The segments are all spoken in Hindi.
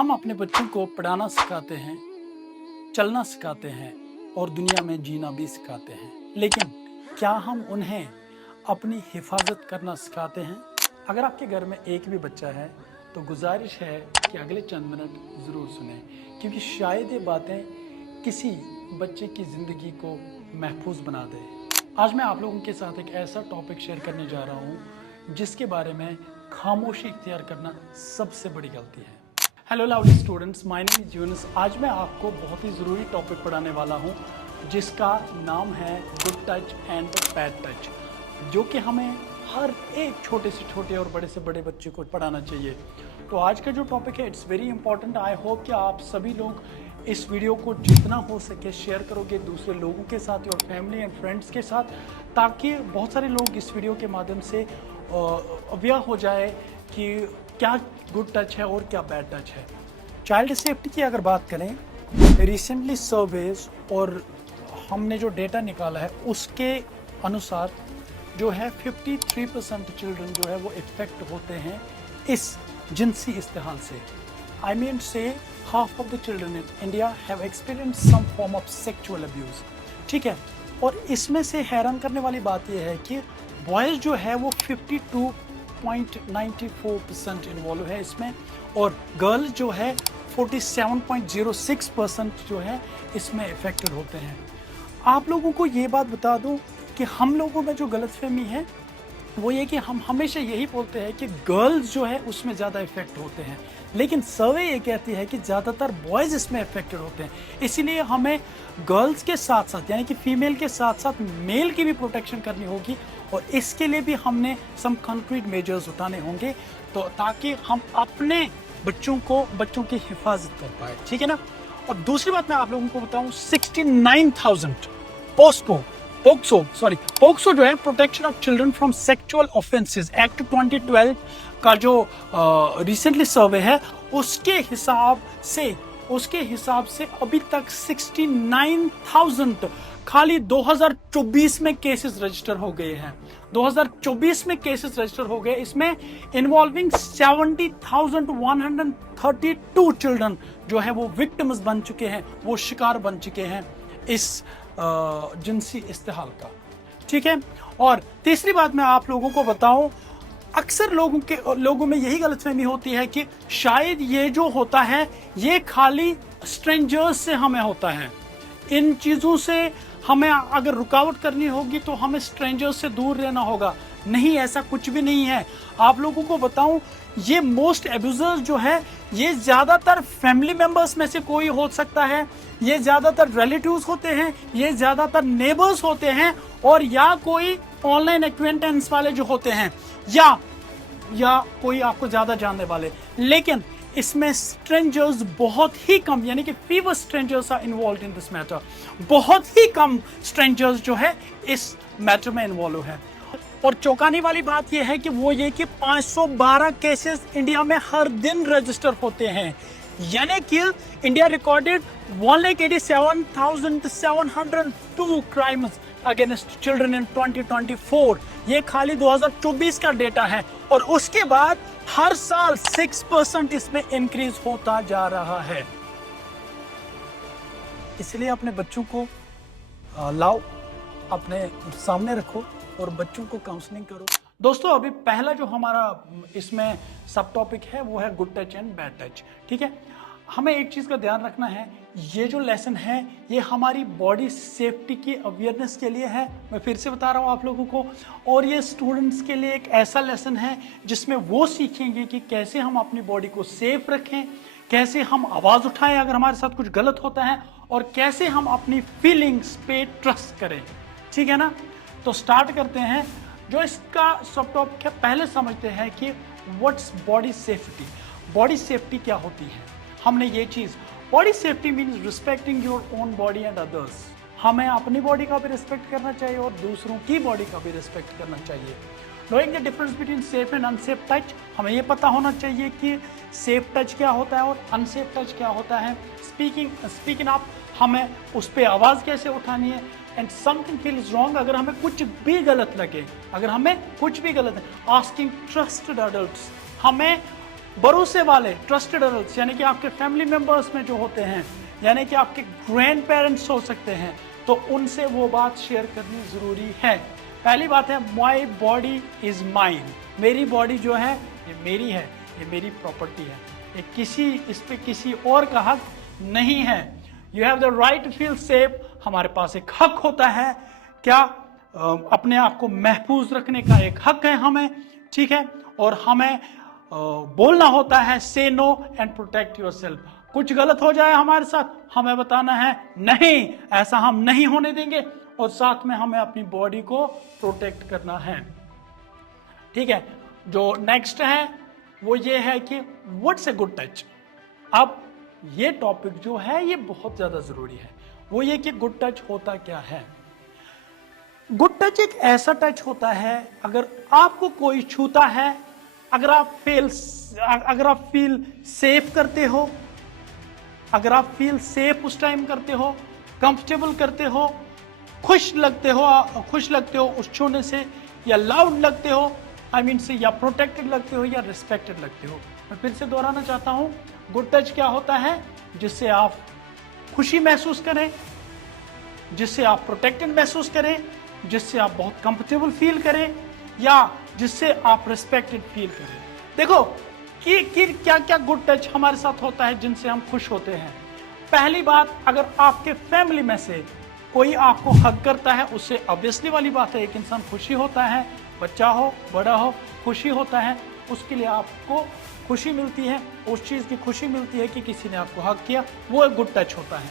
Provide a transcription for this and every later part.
हम अपने बच्चों को पढ़ाना सिखाते हैं, चलना सिखाते हैं और दुनिया में जीना भी सिखाते हैं, लेकिन क्या हम उन्हें अपनी हिफाजत करना सिखाते हैं? अगर आपके घर में एक भी बच्चा है तो गुजारिश है कि अगले चंद मिनट ज़रूर सुनें, क्योंकि शायद ये बातें किसी बच्चे की ज़िंदगी को महफूज बना दे। आज मैं आप लोगों के साथ एक ऐसा टॉपिक शेयर करने जा रहा हूँ जिसके बारे में खामोशी इख्तियार करना सबसे बड़ी गलती है। Hello lovely students, my name is Yunus. आज मैं आपको बहुत ही ज़रूरी टॉपिक पढ़ाने वाला हूँ जिसका नाम है good touch and bad touch, जो कि हमें हर एक छोटे से छोटे और बड़े से बड़े बच्चे को पढ़ाना चाहिए। तो आज का जो टॉपिक है it's very important. I hope कि आप सभी लोग इस वीडियो को जितना हो सके शेयर करोगे दूसरे लोगों के साथ और फैमिली एंड फ्रेंड्स के साथ, ताकि बहुत सारे लोग इस वीडियो के माध्यम से अवेयर हो जाए कि क्या गुड टच है और क्या बैड टच है। चाइल्ड सेफ्टी की अगर बात करें, रिसेंटली सर्वेज और हमने जो डेटा निकाला है उसके अनुसार जो है 53% चिल्ड्रन जो है वो इफेक्ट होते हैं इस जिनसी इस्तेहाल से। I mean say half of the children in India have experience some form of sexual abuse. ठीक है, और इसमें से हैरान करने वाली बात यह है कि बॉयज़ जो है वो 52.94% इन्वॉल्व है इसमें, और गर्ल जो है 47.06% जो है इसमें इफेक्टेड होते हैं। आप लोगों को ये बात बता दूं कि हम लोगों में जो गलतफहमी है वो ये कि हम हमेशा यही बोलते हैं कि गर्ल्स जो है उसमें ज़्यादा इफेक्ट होते हैं, लेकिन सर्वे ये कहती है कि ज़्यादातर बॉयज़ इसमें इफेक्टेड होते हैं। इसीलिए हमें गर्ल्स के साथ साथ यानी कि फीमेल के साथ साथ मेल की भी प्रोटेक्शन करनी होगी, और इसके लिए भी हमने सम कंक्रीट मेजर्स उठाने होंगे तो ताकि हम अपने बच्चों की हिफाजत कर पाए। ठीक है ना। और दूसरी बात मैं आप लोगों को बताऊं, 69,000 पोक्सो जो है protection of children from sexual offences act 2012 का जो रिसेंटली सर्वे है उसके हिसाब से अभी तक 69,000 खाली 2024 में केसेस रजिस्टर हो गए हैं। 2024 में केसेस रजिस्टर हो गए, इसमें इन्वॉल्विंग 70,132 चिल्ड्रन जो है वो विक्टिम्स बन चुके हैं, वो शिकार बन चुके हैं इस जिनसी इस्तेहाल का। ठीक है। और तीसरी बात मैं आप लोगों को बताऊं, अक्सर लोगों में यही गलतफहमी होती है कि शायद ये जो होता है ये खाली स्ट्रेंजर्स से हमें होता है। इन चीज़ों से हमें अगर रुकावट करनी होगी तो हमें स्ट्रेंजर्स से दूर रहना होगा। नहीं, ऐसा कुछ भी नहीं है। आप लोगों को बताऊं, ये मोस्ट एब्यूजर्स जो है ये ज़्यादातर फैमिली मेंबर्स में से कोई हो सकता है, ये ज़्यादातर रिलेटिव्स होते हैं, ये ज़्यादातर नेबर्स होते हैं, और या कोई ऑनलाइन एक्वेंटेंस वाले जो होते हैं, या कोई आपको ज़्यादा जानने वाले। लेकिन इसमें स्ट्रेंजर्स बहुत ही कम, यानी कि fewer strangers are involve in this matter. बहुत ही कम स्ट्रेंजर्स जो है इस मैटर में इन्वॉल्व है। और चौंकाने वाली बात यह है कि 512 केसेस इंडिया में हर दिन रजिस्टर होते हैं, यानी कि India recorded 187,702 crimes against children in 2024। ये खाली 2024 का डेटा है, और उसके बाद हर साल 6% इसमें इंक्रीज होता जा रहा है। इसलिए अपने बच्चों को लाओ, अपने सामने रखो और बच्चों को काउंसलिंग करो। दोस्तों, अभी पहला जो हमारा इसमें सब टॉपिक है वो है good touch and bad touch. ठीक है, हमें एक चीज़ का ध्यान रखना है, ये जो लेसन है ये हमारी बॉडी सेफ्टी की अवेयरनेस के लिए है। मैं फिर से बता रहा हूँ आप लोगों को, और ये स्टूडेंट्स के लिए एक ऐसा लेसन है जिसमें वो सीखेंगे कि कैसे हम अपनी बॉडी को सेफ रखें, कैसे हम आवाज़ उठाएं अगर हमारे साथ कुछ गलत होता है, और कैसे हम अपनी फीलिंग्स पे ट्रस्ट करें। ठीक है ना। तो स्टार्ट करते हैं। जो इसका सब टॉपिक है, पहले समझते हैं कि what's body safety. Body safety क्या होती है? हमने ये चीज़, body safety means respecting your own body and others. हमें अपनी बॉडी का भी रिस्पेक्ट करना चाहिए और दूसरों की बॉडी का भी रिस्पेक्ट करना चाहिए। Knowing the difference between safe and unsafe touch, हमें ये पता होना चाहिए कि सेफ टच क्या होता है और अनसेफ टच क्या होता है। स्पीकिंग अप, हमें उस पर आवाज़ कैसे उठानी है। एंड समथिंग फील्स रॉन्ग, अगर हमें कुछ भी गलत लगे, आस्किंग ट्रस्टेड अडल्ट्स, हमें भरोसे वाले ट्रस्टेड एडल्ट्स यानी कि आपके फैमिली मेंबर्स में जो होते हैं, यानी कि आपके ग्रैंड पेरेंट्स हो सकते हैं, तो उनसे वो बात शेयर करनी जरूरी है। पहली बात है, माई बॉडी इज माइन, मेरी बॉडी जो है ये मेरी है, ये मेरी प्रॉपर्टी है, ये इस पे किसी और का हक नहीं है। You have the right to feel safe, हमारे पास एक हक होता है, क्या अपने आप को महफूज रखने का एक हक है हमें, ठीक है। और हमें बोलना होता है से नो एंड प्रोटेक्ट योरसेल्फ। कुछ गलत हो जाए हमारे साथ, हमें बताना है नहीं, ऐसा हम नहीं होने देंगे, और साथ में हमें अपनी बॉडी को प्रोटेक्ट करना है, ठीक है। जो नेक्स्ट है वो ये है कि व्हाट्स ए गुड टच। अब ये टॉपिक जो है ये बहुत ज्यादा जरूरी है। वो ये कि गुड टच होता क्या है। गुड टच एक ऐसा टच होता है, अगर आपको कोई छूता है, अगर आप फील सेफ करते हो, अगर आप फील सेफ उस टाइम करते हो, कंफर्टेबल करते हो, खुश लगते हो उस छूने से, या लाउड लगते हो से, या प्रोटेक्टेड लगते हो, या रिस्पेक्टेड लगते हो। मैं फिर से दोहराना चाहता हूं, गुड टच क्या होता है, जिससे आप खुशी महसूस करें, जिससे आप प्रोटेक्टेड महसूस करें, जिससे आप बहुत कंफर्टेबल फील करें, या जिससे आप रिस्पेक्टेड फील करें। देखो कि क्या क्या गुड टच हमारे साथ होता है जिनसे हम खुश होते हैं। पहली बात, अगर आपके फैमिली में से कोई आपको हक करता है, उससे ऑब्वियसली वाली बात है एक इंसान खुशी होता है, बच्चा हो बड़ा हो खुशी होता है, उसके लिए आपको खुशी मिलती है, उस चीज की खुशी मिलती है कि किसी ने आपको हक किया, वो एक गुड टच होता है।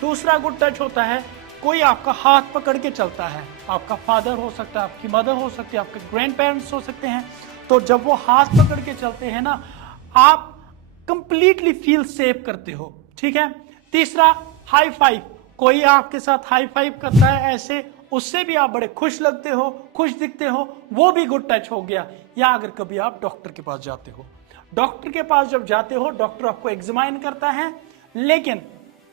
दूसरा गुड टच होता है, कोई आपका हाथ पकड़ के चलता है, आपका फादर हो सकता है, आपकी मदर हो सकती है, आपके ग्रैंड पेरेंट्स हो सकते हैं, तो जब वो हाथ पकड़ के चलते हैं ना, आप कंप्लीटली फील सेफ करते हो, ठीक है। तीसरा, हाई फाइव, कोई आपके साथ हाई फाइव करता है ऐसे, उससे भी आप बड़े खुश लगते हो, खुश दिखते हो, वो भी गुड टच हो गया। या अगर कभी आप डॉक्टर के पास जाते हो, डॉक्टर के पास जब जाते हो, डॉक्टर आपको एग्जामाइन करता है, लेकिन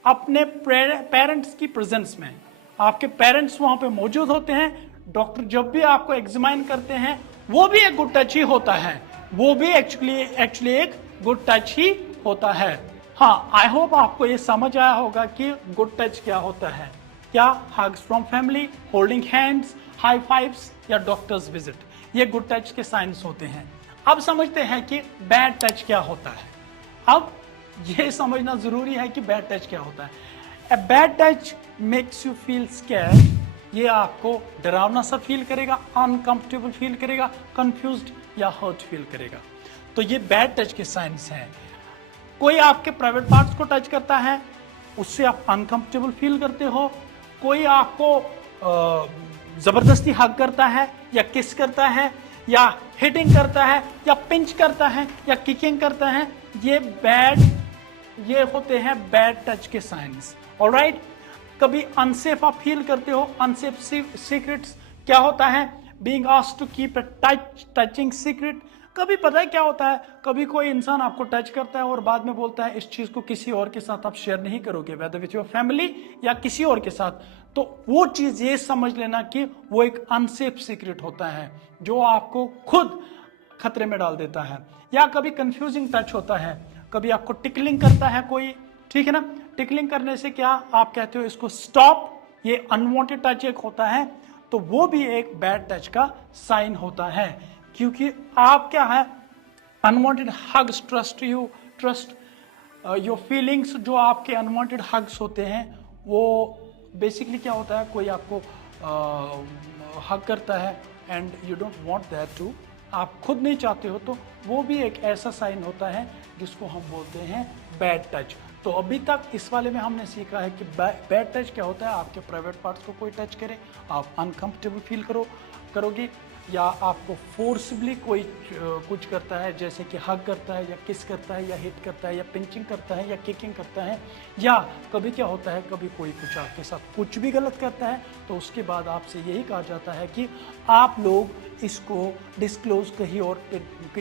अपने पेरेंट्स की प्रेजेंस में, आपके पेरेंट्स वहां पे मौजूद होते हैं, डॉक्टर जब भी आपको एग्जामाइन करते हैं, वो भी एक गुड टच ही होता है, वो भी एक्चुअली एक गुड टच ही होता है। हाँ, आई होप आपको ये समझ आया होगा कि गुड टच क्या होता है। क्या hugs from family, holding hands, high fives, या डॉक्टर्स विजिट, ये गुड टच के साइंस होते हैं। अब समझते हैं कि बैड टच क्या होता है। अब ये समझना जरूरी है कि बैड टच क्या होता है। A bad touch makes you feel scared, ये आपको डरावना सा फील करेगा, अनकंफर्टेबल फील करेगा, कंफ्यूज्ड या हर्ट फील करेगा। तो ये बैड टच के साइंस हैं। कोई आपके प्राइवेट पार्ट्स को टच करता है, उससे आप अनकंफर्टेबल फील करते हो। कोई आपको जबरदस्ती हग करता है, या किस करता है, या हिटिंग करता है, या पिंच करता है, या किकिंग करता है, ये होते हैं बैड टच के साइंस। ऑलराइट, कभी अनसेफ आप फील करते हो, अनसेफ सीक्रेट्स क्या होता है, being asked to keep a touching secret. कभी पता है क्या होता है, कभी कोई इंसान आपको टच करता है और बाद में बोलता है इस चीज को किसी और के साथ आप शेयर नहीं करोगे, वेदर विथ योर फैमिली या किसी और के साथ, तो वो चीज ये समझ लेना कि वो एक अनसेफ सीक्रेट होता है जो आपको खुद खतरे में डाल देता है। या कभी कंफ्यूजिंग टच होता है, कभी आपको टिकलिंग करता है कोई, ठीक है ना, टिकलिंग करने से क्या आप कहते हो इसको स्टॉप, ये अनवांटेड टच एक होता है, तो वो भी एक बैड टच का साइन होता है, क्योंकि आप क्या है, unwanted hugs, trust your feelings, जो आपके अनवांटेड हग्स होते हैं, वो बेसिकली क्या होता है, कोई आपको हग करता है and you don't want that to, आप खुद नहीं चाहते हो, तो वो भी एक ऐसा साइन होता है जिसको हम बोलते हैं बैड टच। तो अभी तक इस वाले में हमने सीखा है कि बैड टच क्या होता है, आपके प्राइवेट पार्ट्स को कोई टच करे, आप अनकंफर्टेबल फील करोगे, या आपको फोर्सबली कोई कुछ करता है, जैसे कि हग करता है, या किस करता है, या हिट करता है, या पिंचिंग करता है, या किकिंग करता है, या कभी क्या होता है, कभी कोई कुछ आपके साथ कुछ भी गलत करता है, तो उसके बाद आपसे यही कहा जाता है कि आप लोग इसको डिस्क्लोज कहीं और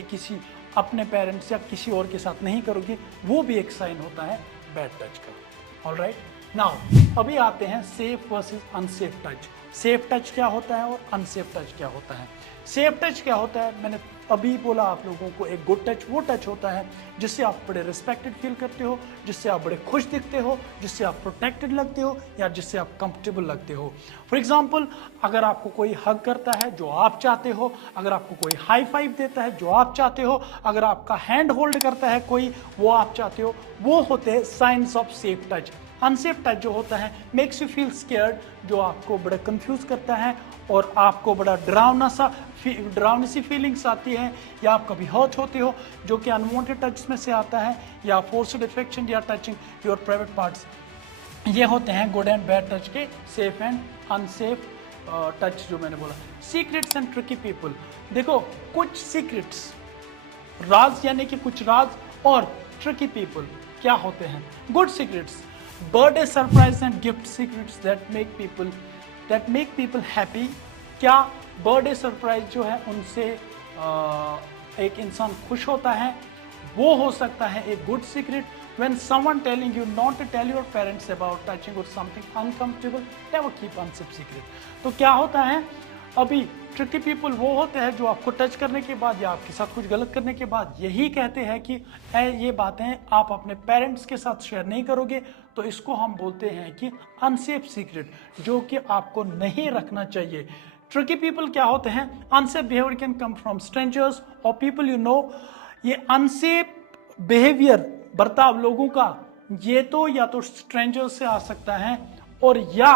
किसी अपने पेरेंट्स या किसी और के साथ नहीं करोगे, वो भी एक साइन होता है बैड टच का। ऑलराइट, नाउ अभी आते हैं safe versus unsafe touch. Safe touch क्या होता है और अनसेफ टच क्या होता है। सेफ टच क्या होता है, मैंने अभी बोला आप लोगों को, एक गुड टच वो टच होता है जिससे आप बड़े रिस्पेक्टेड फील करते हो, जिससे आप बड़े खुश दिखते हो, जिससे आप प्रोटेक्टेड लगते हो, या जिससे आप कंफर्टेबल लगते हो। फॉर एग्जाम्पल, अगर आपको कोई हग करता है जो आप चाहते हो, अगर आपको कोई हाई फाइव देता है जो आप चाहते हो, अगर आपका हैंड होल्ड करता है कोई, वो आप चाहते हो, वो होते हैं science of safe touch. Unsafe touch जो होता है मेक्स यू फील स्केयर्ड, जो आपको बड़ा कंफ्यूज करता है और आपको बड़ा डरावनी सी फीलिंग्स आती है, या आप कभी हर्ट होते हो, जो कि अनवांटेड टच में से आता है, या फोर्स्ड अफेक्शन या टचिंग योर प्राइवेट पार्ट्स। ये होते हैं गुड एंड बैड टच के, सेफ एंड अनसेफ टच जो मैंने बोला। सीक्रेट्स एंड ट्रिकी पीपल, देखो कुछ सीक्रेट्स, राज यानी कि कुछ राज, और ट्रिकी पीपल क्या होते हैं? Good secrets, birthday surprise and gift secrets that make people happy. क्या बर्थडे सरप्राइज जो है उनसे एक इंसान खुश होता है, वो हो सकता है एक good secret. When someone telling you not to tell your parents about touching or something uncomfortable, never keep unsafe secret। तो क्या होता है, अभी ट्रिकी पीपल वो होते हैं जो आपको टच करने के बाद या आपके साथ कुछ गलत करने के बाद यही कहते हैं कि ये बातें आप अपने पेरेंट्स के साथ शेयर नहीं करोगे, तो इसको हम बोलते हैं कि अनसेफ सीक्रेट, जो कि आपको नहीं रखना चाहिए। ट्रिकी पीपल क्या होते हैं? Unsafe behaviour can come from strangers और पीपल यू नो। ये अनसेफ बिहेवियर, बर्ताव लोगों का, ये तो या तो स्ट्रेंजर्स से आ सकता है और या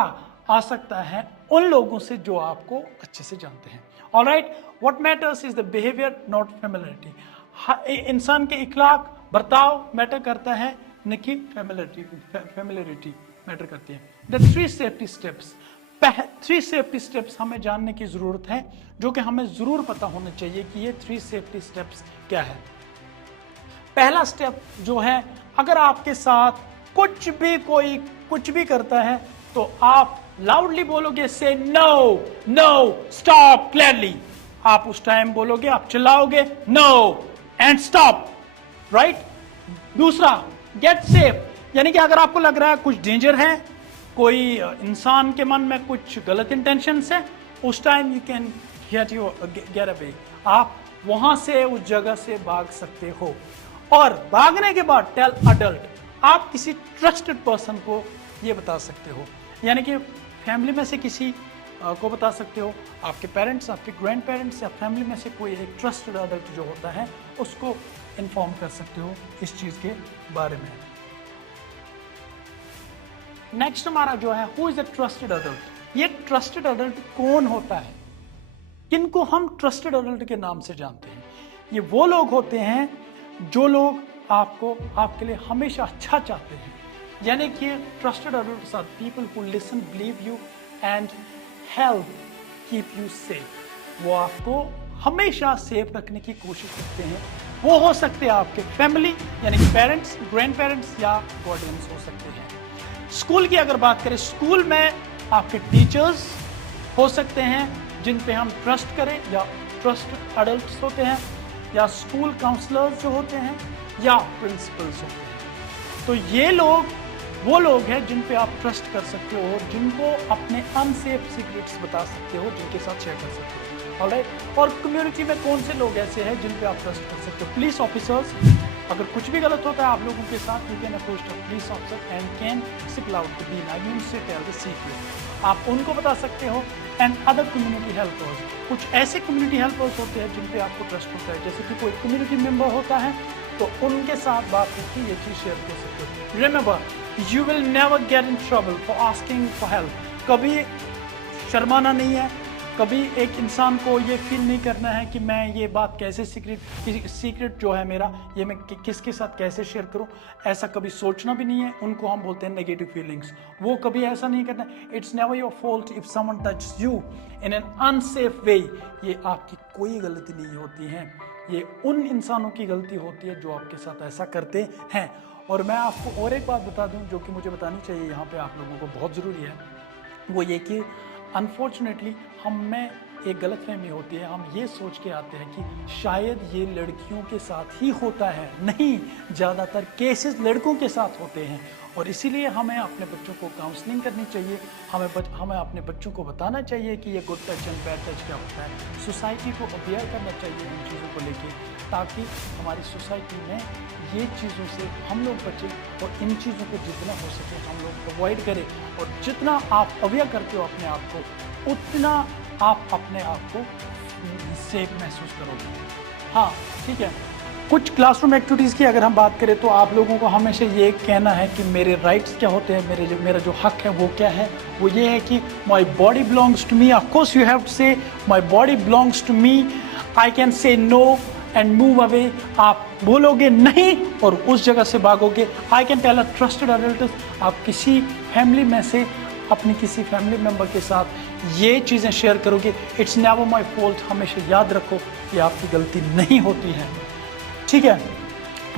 आ सकता है उन लोगों से जो आपको अच्छे से जानते हैं। Alright, what matters is the behaviour not familiarity. इंसान के इखलाक, बर्ताव मैटर करता है, न कि फेमिलियरिटी मैटर करती है। The 3 safety steps, 3 safety steps हमें जानने की जरूरत है, जो कि हमें जरूर पता होना चाहिए कि ये 3 सेफ्टी स्टेप्स क्या है। पहला स्टेप जो है, अगर आपके साथ कोई कुछ भी करता है तो आप लाउडली बोलोगे से नो नो स्टॉप क्लियरली। आप उस टाइम बोलोगे, आप चिल्लाओगे नो एंड स्टॉप, राइट। दूसरा, गेट सेफ, यानी कि अगर आपको लग रहा है कुछ डेंजर है, कोई इंसान के मन में कुछ गलत इंटेंशंस है, उस time you can get away, आप वहां से उस जगह से भाग सकते हो। और भागने के बाद टेल अडल्ट, आप किसी ट्रस्टेड पर्सन को ये बता सकते हो, यानी कि फैमिली में से किसी को बता सकते हो, आपके पेरेंट्स, आपके ग्रैंड पेरेंट्स, या फैमिली में से कोई एक ट्रस्टेड अडल्ट जो होता है उसको इन्फॉर्म कर सकते हो इस चीज के बारे में। नेक्स्ट हमारा जो है, who is a trusted adult. ये ट्रस्टेड अडल्ट कौन होता है? किनको हम ट्रस्टेड अडल्ट के नाम से जानते हैं? ये वो लोग होते हैं जो लोग आपके लिए हमेशा अच्छा चाहते हैं, यानी कि trusted adults are people who listen, believe you and help keep you safe. वो आपको हमेशा सेफ रखने की कोशिश करते हैं। वो हो सकते हैं आपके फैमिली, यानी कि पेरेंट्स, ग्रैंड पेरेंट्स, या गार्डियंस हो सकते हैं। स्कूल की अगर बात करें, स्कूल में आपके टीचर्स हो सकते हैं जिन पे हम ट्रस्ट करें, या ट्रस्ट अडल्ट्स होते हैं, या स्कूल काउंसलर्स जो होते हैं, या प्रिंसिपल्स होते हैं। तो ये लोग वो लोग हैं जिन पे आप ट्रस्ट कर सकते हो, जिनको अपने अनसेफ सीक्रेट्स बता सकते हो, जिनके साथ शेयर कर सकते हो। ऑलराइट, और कम्युनिटी में कौन से लोग ऐसे हैं जिन पे आप ट्रस्ट कर सकते हो? पुलिस ऑफिसर्स, अगर कुछ भी गलत होता है आप लोगों के साथ, you can approach the police officer and can speak loud to be nine say tell the secret, आप उनको बता सकते हो। एंड अदर कम्युनिटी हेल्पर्स, कुछ ऐसे कम्युनिटी हेल्पर्स होते हैं जिन पे आपको ट्रस्ट होता है, जैसे कि कोई कम्युनिटी मेंबर होता है तो उनके साथ बात करके ये चीज शेयर कर सकते हो। Remember, you will never get in trouble for asking for help. कभी शर्माना नहीं है, कभी एक इंसान को ये फील नहीं करना है कि मैं ये बात कैसे सीक्रेट जो है मेरा, ये मैं किसके साथ कैसे शेयर करूं, ऐसा कभी सोचना भी नहीं है। उनको हम बोलते हैं नेगेटिव फीलिंग्स, वो कभी ऐसा नहीं करना। It's never your fault if someone touches you in an unsafe way. ये आपकी कोई गलती नहीं होती है, ये उन इंसानों की गलती होती है जो आपके साथ ऐसा करते हैं। और मैं आपको और एक बात बता दूं जो कि मुझे बतानी चाहिए यहाँ पे आप लोगों को, बहुत ज़रूरी है, वो ये कि अनफॉर्चुनेटली हम में एक गलतफहमी होती है, हम ये सोच के आते हैं कि शायद ये लड़कियों के साथ ही होता है। नहीं, ज़्यादातर केसेस लड़कों के साथ होते हैं और इसीलिए हमें अपने बच्चों को काउंसलिंग करनी चाहिए। हमें अपने बच्चों को बताना चाहिए कि ये good touch and bad touch क्या होता है। सोसाइटी को अवेयर करना चाहिए इन चीज़ों को लेके, ताकि हमारी सोसाइटी में ये चीज़ों से हम लोग बचें और इन चीज़ों को जितना हो सके हम लोग अवॉइड करें। और जितना आप अवेयर करते हो अपने आप को, उतना आप अपने आप को सेफ महसूस करोगे। हाँ, ठीक है। कुछ क्लासरूम एक्टिविटीज़ की अगर हम बात करें तो आप लोगों को हमेशा ये कहना है कि मेरे राइट्स क्या होते हैं, मेरा जो हक है वो क्या है। वो ये है कि my body belongs to me. Of course you have to say my body belongs to me. I can say no and move away. आप बोलोगे नहीं और उस जगह से भागोगे। I can tell a trusted adult. आप किसी फैमिली में से अपनी किसी फैमिली मेम्बर के साथ ये चीज़ें शेयर करोगे। It's never my fault. हमेशा याद रखो ये आपकी गलती नहीं होती है, ठीक है।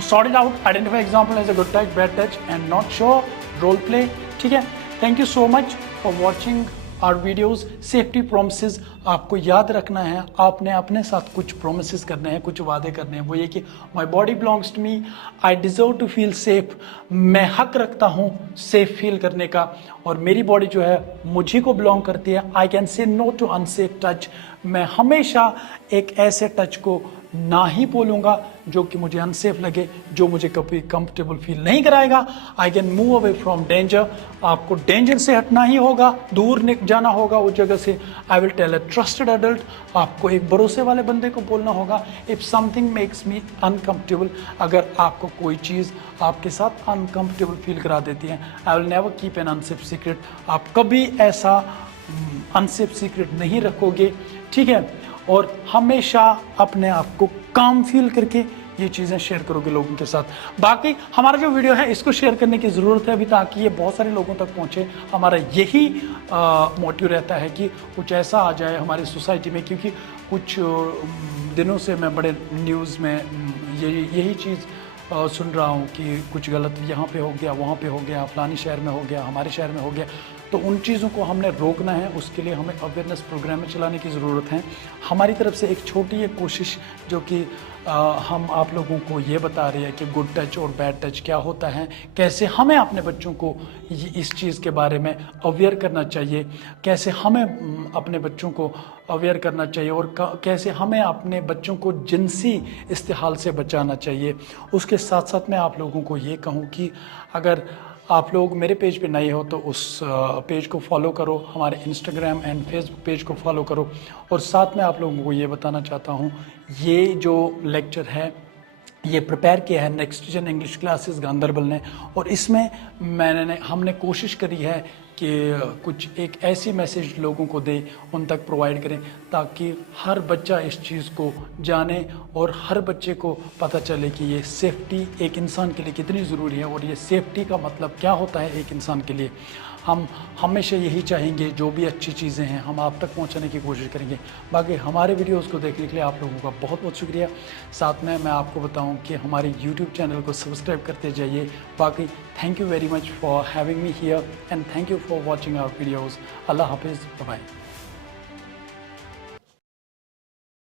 Sort it out, identify example as a good touch, bad touch and not show, role play, ठीक है। Thank you so much for watching our videos. Safety promises आपको याद रखना है। आपने अपने साथ कुछ प्रोमिसेस करने हैं, कुछ वादे करने हैं। वो ये कि my body belongs to me, I deserve to feel safe. मैं हक रखता हूँ सेफ फील करने का और मेरी बॉडी जो है मुझे को बिलोंग करती है। I can say no to unsafe touch. मैं हमेशा एक ऐसे टच को ना ही बोलूँगा जो कि मुझे अनसेफ लगे, जो मुझे कभी कंफर्टेबल फील नहीं कराएगा। I can move away from danger. आपको डेंजर से हटना ही होगा, दूर जाना होगा उस जगह से। I will tell a trusted adult. आपको एक भरोसे वाले बंदे को बोलना होगा। If something makes me uncomfortable, अगर आपको कोई चीज़ आपके साथ अनकंफर्टेबल फील करा देती है, I will never keep an unsafe secret. आप कभी ऐसा अनसेफ सीक्रेट नहीं रखोगे, ठीक है। और हमेशा अपने आप को काम फील करके ये चीज़ें शेयर करोगे लोगों के साथ। बाकी हमारा जो वीडियो है इसको शेयर करने की ज़रूरत है अभी, ताकि ये बहुत सारे लोगों तक पहुँचे। हमारा यही मोटिव रहता है कि कुछ ऐसा आ जाए हमारी सोसाइटी में, क्योंकि कुछ दिनों से मैं बड़े न्यूज़ में यही चीज़ सुन रहा हूँ कि कुछ गलत यहाँ पे हो गया, वहाँ पे हो गया, फलानी शहर में हो गया, हमारे शहर में हो गया। तो उन चीज़ों को हमने रोकना है, उसके लिए हमें अवेयरनेस प्रोग्राम में चलाने की ज़रूरत है। हमारी तरफ से एक छोटी एक कोशिश जो कि हम आप लोगों को ये बता रहे हैं कि गुड टच और बैड टच क्या होता है, कैसे हमें अपने बच्चों को इस चीज़ के बारे में अवेयर करना चाहिए, कैसे हमें अपने बच्चों को अवेयर करना चाहिए और कैसे हमें अपने बच्चों को जिनसी इस्तेहाल से बचाना चाहिए। उसके साथ साथ मैं आप लोगों को ये कहूँ कि अगर आप लोग मेरे पेज पे नए हो तो उस पेज को फॉलो करो, हमारे इंस्टाग्राम एंड फेसबुक पेज को फॉलो करो। और साथ में आप लोगों को ये बताना चाहता हूँ, ये जो लेक्चर है ये प्रिपेयर किया है नेक्स्ट जन इंग्लिश क्लासेस गांधरबल ने, और इसमें हमने कोशिश करी है कि कुछ एक ऐसी मैसेज लोगों को दे, उन तक प्रोवाइड करें, ताकि हर बच्चा इस चीज़ को जाने और हर बच्चे को पता चले कि ये सेफ्टी एक इंसान के लिए कितनी ज़रूरी है और ये सेफ्टी का मतलब क्या होता है एक इंसान के लिए। हम हमेशा यही चाहेंगे, जो भी अच्छी चीज़ें हैं हम आप तक पहुंचाने की कोशिश करेंगे। बाकी हमारे वीडियोस को देखने के लिए आप लोगों का बहुत बहुत शुक्रिया। साथ में मैं आपको बताऊं कि हमारे यूट्यूब चैनल को सब्सक्राइब करते जाइए। बाकी thank you very much for having me here and thank you for watching our videos. अल्लाह हाफिज़, बाय बाय।